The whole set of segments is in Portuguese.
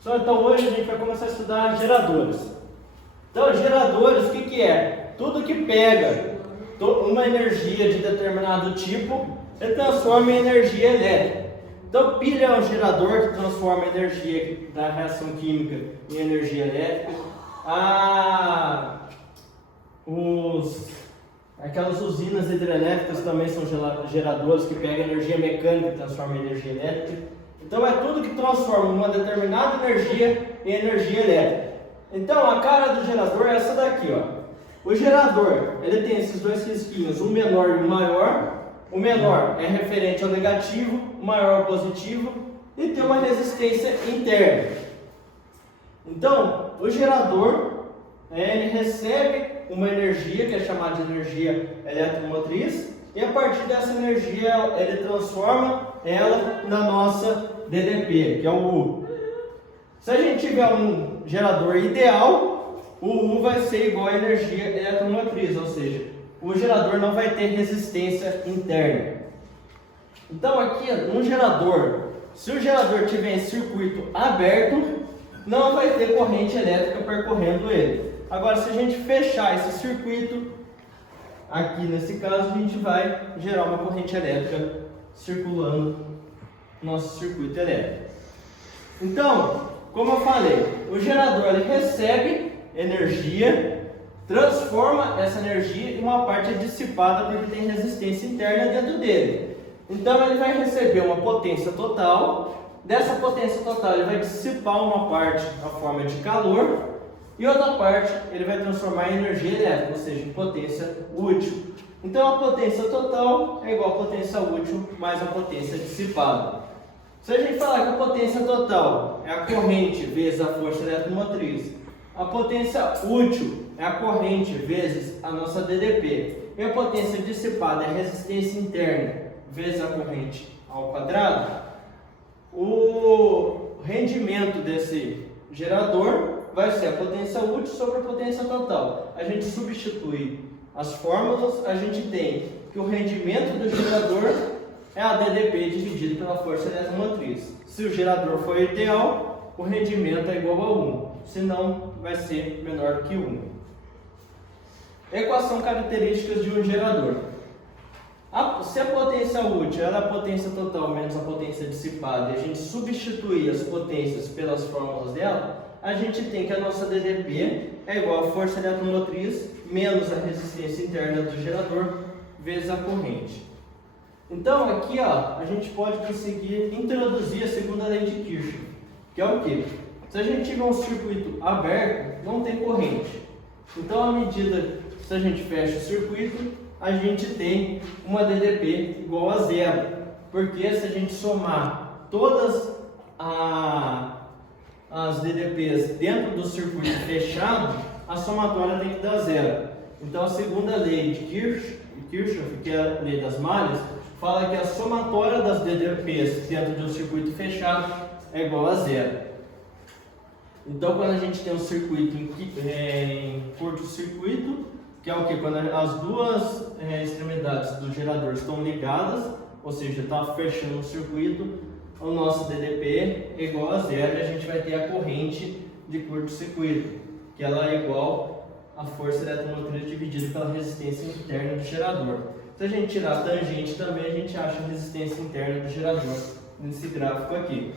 Então hoje a gente vai começar a estudar geradores. Então geradores, o que é? Tudo que pega uma energia de determinado tipo e transforma em energia elétrica. Então pilha é um gerador que transforma a energia da reação química em energia elétrica. Aquelas usinas hidrelétricas também são geradores que pegam energia mecânica e transformam em energia elétrica. Então é tudo que transforma uma determinada energia em energia elétrica. Então a cara do gerador é essa daqui, ó. O gerador, ele tem esses dois risquinhos, um menor e um maior. O menor é referente ao negativo, o maior ao positivo, e tem uma resistência interna. Então, o gerador, ele recebe uma energia que é chamada de energia eletromotriz, e a partir dessa energia ele transforma ela na nossa DDP, que é o U. Se a gente tiver um gerador ideal, o U vai ser igual à energia eletromotriz, ou seja, o gerador não vai ter resistência interna. Então aqui no gerador, se o gerador tiver em circuito aberto, não vai ter corrente elétrica percorrendo ele. Agora, se a gente fechar esse circuito, aqui nesse caso, a gente vai gerar uma corrente elétrica circulando no nosso circuito elétrico. Então, como eu falei, o gerador ele recebe energia, transforma essa energia e uma parte é dissipada porque tem resistência interna dentro dele. Então ele vai receber uma potência total. Dessa potência total ele vai dissipar uma parte na forma de calor e outra parte ele vai transformar em energia elétrica, ou seja, em potência útil. Então a potência total é igual a potência útil mais a potência dissipada. Se a gente falar que a potência total é a corrente vezes a força eletromotriz, a potência útil é a corrente vezes a nossa DDP, e a potência dissipada é a resistência interna vezes a corrente ao quadrado, o rendimento desse gerador vai ser a potência útil sobre a potência total. A gente substitui as fórmulas, a gente tem que o rendimento do gerador é a DDP dividido pela força eletromotriz. Se o gerador for ideal, o rendimento é igual a 1, senão vai ser menor do que 1. Equação características de um gerador. Se a potência útil era a potência total menos a potência dissipada e a gente substituir as potências pelas fórmulas dela, a gente tem que a nossa DDP é igual a força eletromotriz menos a resistência interna do gerador vezes a corrente. Então aqui a gente pode conseguir introduzir a segunda lei de Kirchhoff, que é o quê? Se a gente tiver um circuito aberto, não tem corrente. Então à medida que a gente fecha o circuito, a gente tem uma DDP igual a zero, porque se a gente somar todas as DDPs dentro do circuito fechado, a somatória tem que dar zero. Então a segunda lei de Kirchhoff, que é a lei das malhas, fala que a somatória das DDPs dentro de um circuito fechado é igual a zero. Então quando a gente tem um circuito em curto-circuito, que é o que? Quando as duas extremidades do gerador estão ligadas, ou seja, está fechando o circuito, o nosso DDP é igual a zero e a gente vai ter a corrente de curto-circuito, que ela é igual à força eletromotriz dividida pela resistência interna do gerador. Se a gente tirar a tangente também, a gente acha a resistência interna do gerador nesse gráfico aqui.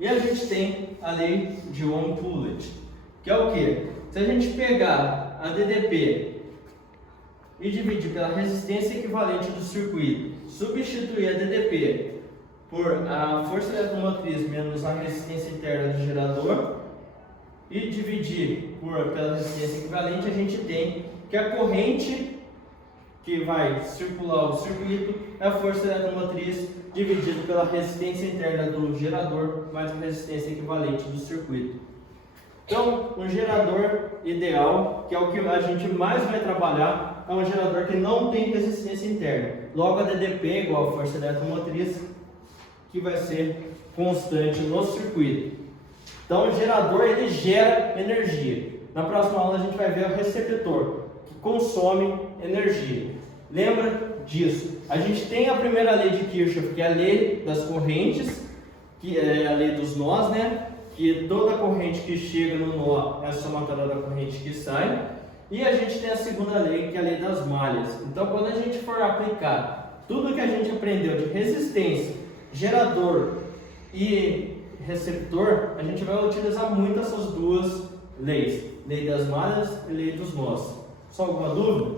E a gente tem a lei de Ohm-Poulet, que é o que? Se a gente pegar a DDP e dividir pela resistência equivalente do circuito, substituir a DDP por a força eletromotriz menos a resistência interna do gerador e dividir pela resistência equivalente, a gente tem que a corrente que vai circular o circuito é a força eletromotriz dividido pela resistência interna do gerador mais a resistência equivalente do circuito. Então, um gerador ideal, que é o que a gente mais vai trabalhar, é um gerador que não tem resistência interna. Logo, a DDP é igual a força eletromotriz, que vai ser constante no circuito. Então, o gerador ele gera energia. Na próxima aula, a gente vai ver o receptor, que consome energia. Lembra disso? A gente tem a primeira lei de Kirchhoff, que é a lei das correntes, que é a lei dos nós, né? Que toda corrente que chega no nó é a somatória da corrente que sai. E a gente tem a segunda lei, que é a lei das malhas. Então, quando a gente for aplicar tudo que a gente aprendeu de resistência, gerador e receptor, a gente vai utilizar muito essas duas leis, lei das malhas e lei dos nós. Só alguma dúvida?